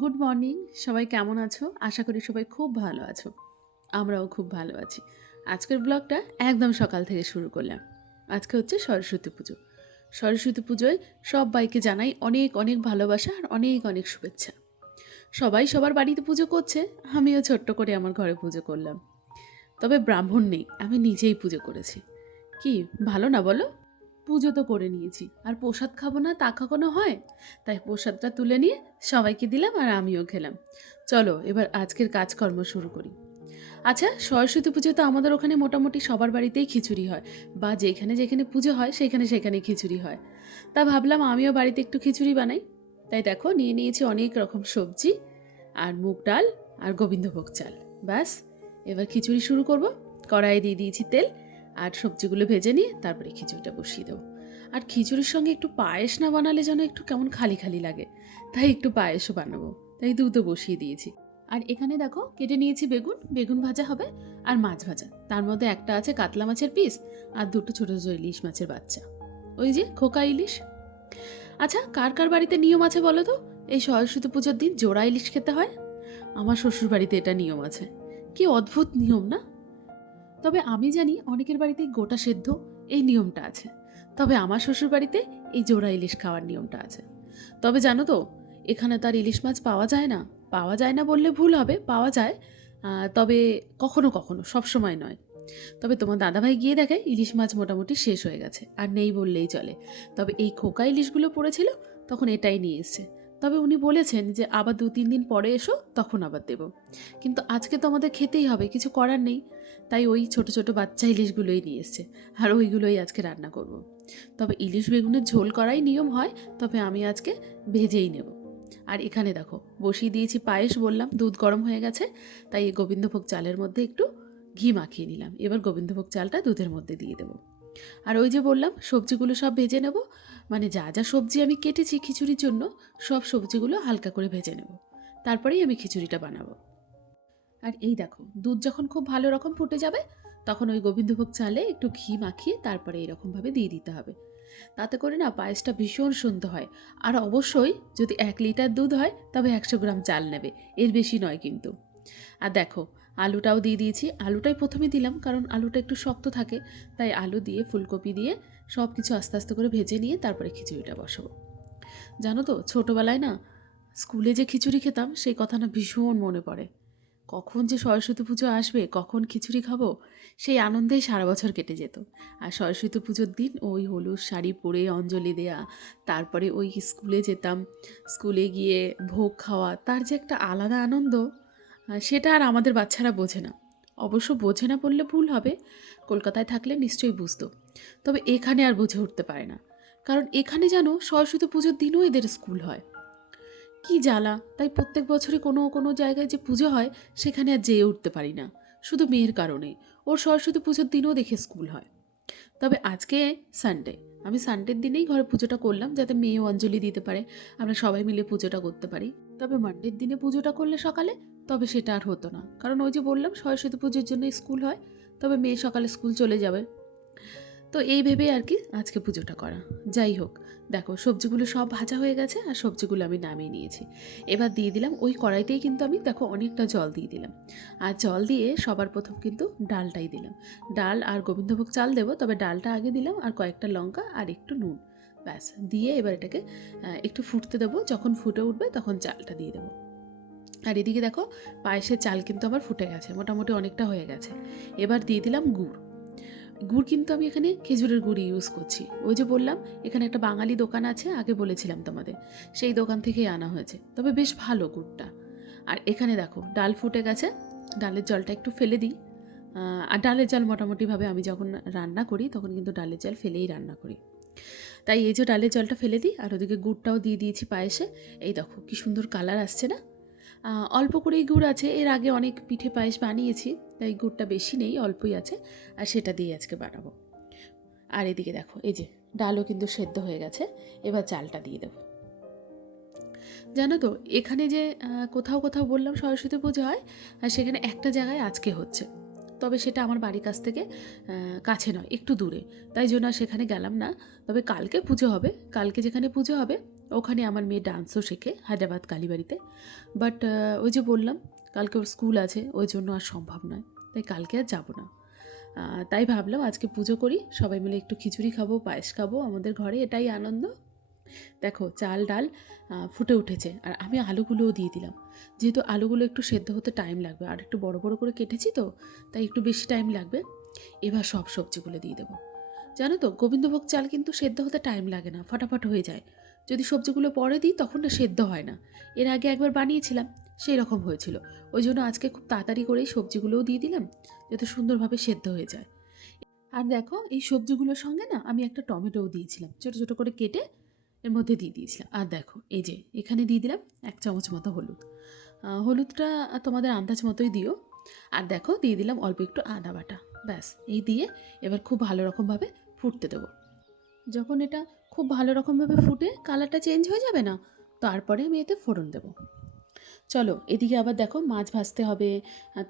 Good morning. সবাই কেমন আছো? আশা করি সবাই খুব ভালো আছো। আমরাও খুব ভালো আছি। আজকের ব্লগটা একদম সকাল থেকে শুরু করলাম। আজকে হচ্ছে সরস্বতী পুজো। সরস্বতী পুজোয় সবাইকে জানাই অনেক অনেক ভালোবাসা আর অনেক অনেক শুভেচ্ছা। সবাই সবার বাড়িতে পুজো করছে, আমিও ছোট্ট করে আমার ঘরে পুজো করলাম। তবে ব্রাহ্মণ নেই, আমি নিজেই পুজো করেছি। কি ভালো না বলো? পুজো তো করে নিয়েছি, আর প্রসাদ খাবো না তা কখনো হয়? তাই প্রসাদটা তুলে নিয়ে সবাইকে দিলাম আর আমিও খেলাম। চলো এবার আজকের কাজকর্ম শুরু করি। আচ্ছা, সরস্বতী পুজো তো আমাদের ওখানে মোটামুটি সবার বাড়িতেই খিচুড়ি হয়, বা যেখানে যেখানে পুজো হয় সেখানে সেখানে খিচুড়ি হয়। তা ভাবলাম আমিও বাড়িতে একটু খিচুড়ি বানাই। তাই দেখো নিয়ে নিয়েছি অনেক রকম সবজি আর মুগ ডাল আর গোবিন্দভোগ চাল। ব্যাস, এবার খিচুড়ি শুরু করব। কড়াইয়ে দিয়ে দিয়েছি তেল, আর সবজিগুলো ভেজে নিয়ে তারপরে খিচুড়িটা বসিয়ে দেবো। আর খিচুড়ির সঙ্গে একটু পায়েস না বানালে যেন একটু কেমন খালি খালি লাগে, তাই একটু পায়েসও বানাবো। তাই দুধও বসিয়ে দিয়েছি। আর এখানে দেখো কেটে নিয়েছি বেগুন, বেগুন ভাজা হবে, আর মাছ ভাজা। তার মধ্যে একটা আছে কাতলা মাছের পিস, আর দুটো ছোটো ছোটো ইলিশ মাছের বাচ্চা, ওই যে খোকা ইলিশ। আচ্ছা, কার কার বাড়িতে নিয়ম আছে বলো তো, এই সরস্বতী পুজোর দিন জোড়া ইলিশ খেতে হয়? আমার শ্বশুর বাড়িতে এটা নিয়ম আছে। কি অদ্ভুত নিয়ম না? তবে আমি জানি অনেকের বাড়িতেই গোটা সেদ্ধ এই নিয়মটা আছে। তবে আমার শ্বশুর বাড়িতে এই জোড়া ইলিশ খাওয়ার নিয়মটা আছে। তবে জানো তো, এখানে তার ইলিশ মাছ পাওয়া যায় না। পাওয়া যায় না বললে ভুল হবে, পাওয়া যায়। তবে কখনো কখনো, সব সময় নয়। তবে তোমার দাদাভাই গিয়ে দেখে ইলিশ মাছ মোটামুটি শেষ হয়ে গেছে, আর নেই বললেই চলে। তবে এই খোকা ইলিশগুলো পড়েছিল, তখন এটাই নিয়ে এসছে। তবে উনি বলেছেন যে আবার 2-3 দিন পরে এসো, তখন আবার দেব। কিন্তু আজকে তো আমাদের খেতেই হবে, কিছু করার নেই। তাই ওই ছোট ছোট বাচ্চা ইলিশগুলোই নিয়ে এসছে, আর ওইগুলোই আজকে রান্না করব। তবে ইলিশ বেগুনের ঝোল করাই নিয়ম হয়, তবে আমি আজকে ভেজেই নেব। আর এখানে দেখো বসিয়ে দিয়েছি পায়েস, বললাম দুধ গরম হয়ে গেছে। তাই এই গোবিন্দভোগ চালের মধ্যে একটু ঘি মাখিয়ে নিলাম। এবার গোবিন্দভোগ চালটা দুধের মধ্যে দিয়ে দেবো। আর ওই যে বললাম সবজিগুলো সব ভেজে নেব, মানে যা যা সবজি আমি কেটেছি খিচুড়ির জন্য, সব সবজিগুলো হালকা করে ভেজে নেব। তারপরেই আমি খিচুড়িটা বানাবো। আর এই দেখো দুধ যখন খুব ভালো রকম ফুটে যাবে, তখন ওই গোবিন্দভোগ চালে একটু ঘি মাখিয়ে তারপরে এরকমভাবে দিয়ে দিতে হবে। তাতে করে না পায়েসটা ভীষণ সুন্দর হয়। আর অবশ্যই যদি 1 লিটার দুধ হয় তবে 100 গ্রাম চাল নেবে, এর বেশি নয় কিন্তু। আর দেখো আলুটাও দিয়ে দিয়েছি। আলুটাই প্রথমে দিলাম কারণ আলুটা একটু শক্ত থাকে। তাই আলু দিয়ে ফুলকপি দিয়ে সব কিছু আস্তে আস্তে করে ভেজে নিয়ে তারপরে খিচুড়িটা বসাবো। জানো তো ছোটোবেলায় না স্কুলে যে খিচুড়ি খেতাম সেই কথা না ভীষণ মনে পড়ে। কখন যে সরস্বতী পুজো আসবে, কখন খিচুড়ি খাবো, সেই আনন্দেই সারা বছর কেটে যেত। আর সরস্বতী পুজোর দিন ওই হলুদ শাড়ি পরে অঞ্জলি দেয়া, তারপরে ওই স্কুলে যেতাম, স্কুলে গিয়ে ভোগ খাওয়া, তার যে একটা আলাদা আনন্দ, সেটা আর আমাদের বাচ্চারা বোঝে না। অবশ্য বোঝে না বললে ভুল হবে, কলকাতায় থাকলে নিশ্চয়ই বুঝতো। তবে এখানে আর বুঝে উঠতে পারে না, কারণ এখানে যেন সরস্বতী পুজোর দিনও এদের স্কুল হয়। কি জ্বালা! তাই প্রত্যেক বছরই কোনো কোনো জায়গায় যে পুজো হয় সেখানে আর যেয়ে উঠতে পারি না, শুধু মেয়ের কারণে। ওর সরস্বতী পুজোর দিনও দেখে স্কুল হয়। তবে আজকে সানডে, আমি সানডের দিনেই ঘরে পুজোটা করলাম যাতে মেয়েও অঞ্জলি দিতে পারে, আমরা সবাই মিলে পুজোটা করতে পারি। তবে মানডের দিনে পুজোটা করলে সকালে, তবে সেটা আর হতো না, কারণ ওই যে বললাম সরস্বতী পুজোর জন্য স্কুল হয়। তবে মেয়ে সকালে স্কুল চলে যাবে, তো এই ভেবেই আর কি আজকে পুজোটা করা। যাই হোক, দেখো সবজিগুলো সব ভাজা হয়ে গেছে আর সবজিগুলো আমি নামিয়ে নিয়েছি। এবার দিয়ে দিলাম ওই কড়াইতেই, কিন্তু আমি দেখো অনেকটা জল দিয়ে দিলাম। আর জল দিয়ে সবার প্রথম কিন্তু ডালটাই দিলাম। ডাল আর গোবিন্দভোগ চাল দেবো, তবে ডালটা আগে দিলাম, আর কয়েকটা লঙ্কা আর একটু নুন। ব্যাস দিয়ে এবার এটাকে একটু ফুটতে দেবো। যখন ফুটে উঠবে তখন চালটা দিয়ে দেবো। আর এদিকে দেখো পায়েসের চাল কিন্তু আবার ফুটে গেছে, মোটামুটি অনেকটা হয়ে গেছে। এবার দিয়ে দিলাম গুড়। গুড় কিন্তু আমি এখানে খেজুরের গুড় ইউজ করছি। ওই যে বললাম এখানে একটা বাঙালি দোকান আছে, আগে বলেছিলাম তোমাদের, সেই দোকান থেকেই আনা হয়েছে, তবে বেশ ভালো গুড়টা। আর এখানে দেখো ডাল ফুটে গেছে, ডালের জলটা একটু ফেলে দিই। আর ডালের জল মোটামুটিভাবে আমি যখন রান্না করি তখন কিন্তু ডালের জল ফেলেই রান্না করি। তাই এই যে ডালের জলটা ফেলে দিই, আর ওদিকে গুড়টাও দিয়ে দিয়েছি পায়েসে। এই দেখো কি সুন্দর কালার আসছে না? অল্প করেই গুড় আছে, এর আগে অনেক পিঠে পায়েস বানিয়েছি, তাই গুড়টা বেশি নেই, অল্পই আছে। আর সেটা দিয়ে আজকে বানাবো। আর এদিকে দেখো এই যে ডালও কিন্তু সেদ্ধ হয়ে গেছে, এবার চালটা দিয়ে দেবো। জানো তো এখানে যে কোথাও কোথাও বললাম সরস্বতী পুজো হয়, আর সেখানে একটা জায়গায় আজকে হচ্ছে। তবে সেটা আমার বাড়ির কাছ থেকে কাছে নয়, একটু দূরে, তাই জন্য আর সেখানে গেলাম না। তবে কালকে পুজো হবে, কালকে যেখানে পুজো হবে ওখানে আমার মেয়ে ডান্সও শেখে হায়দ্রাবাদ কালীবাড়িতে। বাট ওই যে বললাম কালকে ওর স্কুল আছে, ওই জন্য আর সম্ভব নয়, তাই কালকে আর যাব না। তাই ভাবলাম আজকে পুজো করি, সবাই মিলে একটু খিচুড়ি খাবো, পায়েস খাবো, আমাদের ঘরে এটাই আনন্দ। দেখো চাল ডাল ফুটে উঠেছে, আর আমি আলুগুলোও দিয়ে দিলাম, যেহেতু আলুগুলো একটু সেদ্ধ হতে টাইম লাগবে, আর একটু বড় বড় করে কেটেছি তো, তাই একটু বেশি টাইম লাগবে। এবার সব সবজিগুলো দিয়ে দেবো। জানো তো গোবিন্দভোগ চাল কিন্তু সেদ্ধ হতে টাইম লাগে না, ফটাফট হয়ে যায়। যদি সবজিগুলো পরে দিই তখন না সেদ্ধ হয় না। এর আগে একবার বানিয়েছিলাম, সেই রকম হয়েছিল। ওই জন্য আজকে খুব তাড়াতাড়ি করেই সবজিগুলোও দিয়ে দিলাম, যাতে সুন্দরভাবে সেদ্ধ হয়ে যায়। আর দেখো এই সবজিগুলোর সঙ্গে না আমি একটা টমেটোও দিয়েছিলাম, ছোটো ছোটো করে কেটে এর মধ্যে দিয়ে দিয়েছিলাম। আর দেখো এই যে এখানে দিয়ে দিলাম 1 চামচ মতো হলুদ। হলুদটা তোমাদের আন্দাজ মতোই দিও। আর দেখো দিয়ে দিলাম অল্প একটু আদা বাটা। ব্যাস এই দিয়ে এবার খুব ভালো রকমভাবে ফুটতে দেবো। যখন এটা খুব ভালো রকমভাবে ফুটে কালারটা চেঞ্জ হয়ে যাবে না, তারপরে আমি এতে ফোড়ন দেবো। চলো এদিকে আবার দেখো মাছ ভাজতে হবে,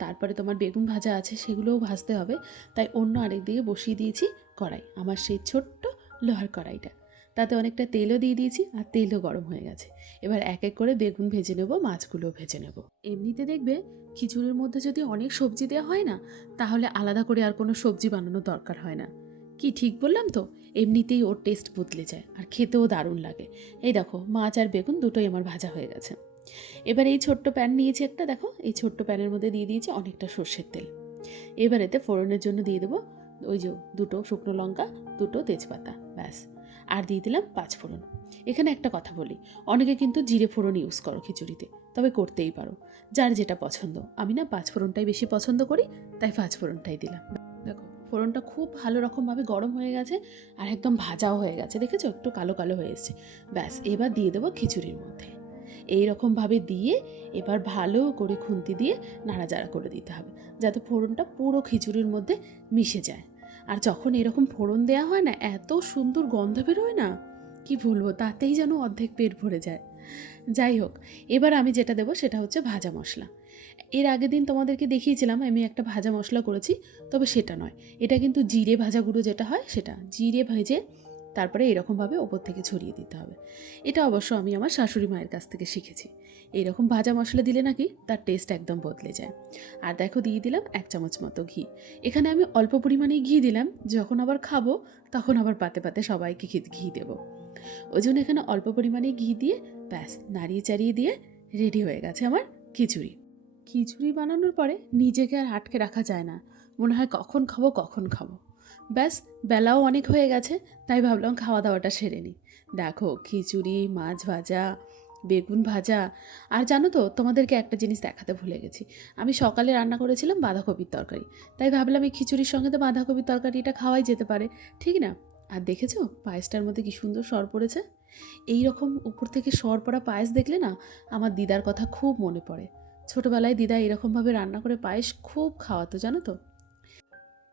তারপরে তোমার বেগুন ভাজা আছে সেগুলোও ভাজতে হবে। তাই অন্য আরেক দিকে বসিয়ে দিয়েছি কড়াই, আমার সেই ছোট্ট লোহার কড়াইটা। তাতে অনেকটা তেলও দিয়ে দিয়েছি, আর তেলও গরম হয়ে গেছে। এবার এক এক করে বেগুন ভেজে নেব, মাছগুলোও ভেজে নেব। এমনিতে দেখবে খিচুড়ির মধ্যে যদি অনেক সবজি দেওয়া হয় না, তাহলে আলাদা করে আর কোনো সবজি বানানোর দরকার হয় না। কি ঠিক বললাম তো? এমনিতেই ওর টেস্ট বদলে যায়, আর খেতেও দারুণ লাগে। এই দেখো মাছ আর বেগুন দুটোই আমার ভাজা হয়ে গেছে। এবার এই ছোট্ট প্যান নিয়েছি একটা, দেখো এই ছোট্ট প্যানের মধ্যে দিয়ে দিয়েছি অনেকটা সর্ষের তেল। এবার এতে ফোড়নের জন্য দিয়ে দেবো ওই যে 2টো শুকনো লঙ্কা, 2টো তেজপাতা, ব্যাস। আর দিয়ে দিলাম 5 ফোড়ন। এখানে একটা কথা বলি, অনেকে কিন্তু জিরে ফোড়ন ইউজ করো খিচুড়িতে, তবে করতেই পারো, যার যেটা পছন্দ। আমি না 5 ফোড়নটাই বেশি পছন্দ করি, তাই 5 ফোড়নটাই দিলাম। দেখো ফোড়নটা খুব ভালো রকমভাবে গরম হয়ে গেছে, আর একদম ভাজাও হয়ে গেছে, দেখেছো একটু কালো কালো হয়ে এসছে। ব্যাস এবার দিয়ে দেবো খিচুড়ির মধ্যে। এই রকমভাবে দিয়ে এবার ভালো করে খুন্তি দিয়ে নাড়াচাড়া করে দিতে হবে, যাতে ফোড়নটা পুরো খিচুড়ির মধ্যে মিশে যায়। আর যখন এরকম ফোড়ন দেওয়া হয় না, এত সুন্দর গন্ধ বেরোয় না, কি বলবো, তাতেই যেন অর্ধেক পেট ভরে যায়। যাই হোক, এবার আমি যেটা দেবো সেটা হচ্ছে ভাজা মশলা। এর আগের দিন তোমাদেরকে দেখিয়েছিলাম আমি একটা ভাজা মশলা করেছি, তবে সেটা নয়, এটা কিন্তু জিরে ভাজা গুঁড়ো যেটা হয় সেটা, জিরে ভেজে তারপরে এরকমভাবে ওপর থেকে ছড়িয়ে দিতে হবে। এটা অবশ্য আমি আমার শাশুড়ি মায়ের কাছ থেকে শিখেছি। এইরকম ভাজা মশলা দিলে নাকি তার টেস্ট একদম বদলে যায়। আর দেখো দিয়ে দিলাম 1 চামচ মতো ঘি। এখানে আমি অল্প পরিমাণেই ঘি দিলাম, যখন আবার খাবো তখন আবার পাতে পাতে সবাইকে ঘি দেবো, ওই জন্য এখানে অল্প পরিমাণে ঘি দিয়ে ব্যাস নাড়িয়ে চাড়িয়ে দিয়ে রেডি হয়ে গেছে আমার খিচুড়ি। খিচুড়ি বানানোর পরে নিজেকে আর আটকে রাখা যায় না, মনে হয় কখন খাবো কখন খাবো। ব্যাস বেলাও অনেক হয়ে গেছে, তাই ভাবলাম খাওয়া দাওয়াটা সেরে নিই। দেখো খিচুড়ি, মাছ ভাজা, বেগুন ভাজা। আর জানো তো তোমাদেরকে একটা জিনিস দেখাতে ভুলে গেছি, আমি সকালে রান্না করেছিলাম বাঁধাকপির তরকারি, তাই ভাবলাম এই খিচুড়ির সঙ্গে তো বাঁধাকপির তরকারিটা খাওয়াই যেতে পারে, ঠিক না? আর দেখেছো পায়েসটার মধ্যে কি সুন্দর সর পড়েছে। এই রকম উপর থেকে সর পড়া পায়েস দেখলে না আমার দিদার কথা খুব মনে পড়ে। ছোটোবেলায় দিদা এরকমভাবে রান্না করে পায়েস খুব খাওয়াতো, জানো তো।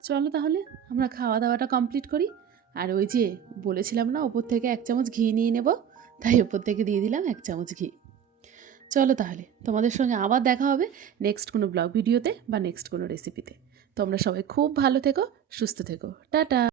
চলো তাহলে আমরা খাওয়া দাওয়াটা কমপ্লিট করি। আর ওই যে বলেছিলাম না ওপর থেকে 1 চামচ ঘি নিয়ে নেব, তাই ওপর থেকে দিয়ে দিলাম 1 চামচ ঘি। চলো তাহলে তোমাদের সঙ্গে আবার দেখা হবে নেক্সট কোনো ব্লগ ভিডিওতে বা নেক্সট কোনো রেসিপিতে। তোমরা সবাই খুব ভালো থেকো, সুস্থ থেকো, টাটা।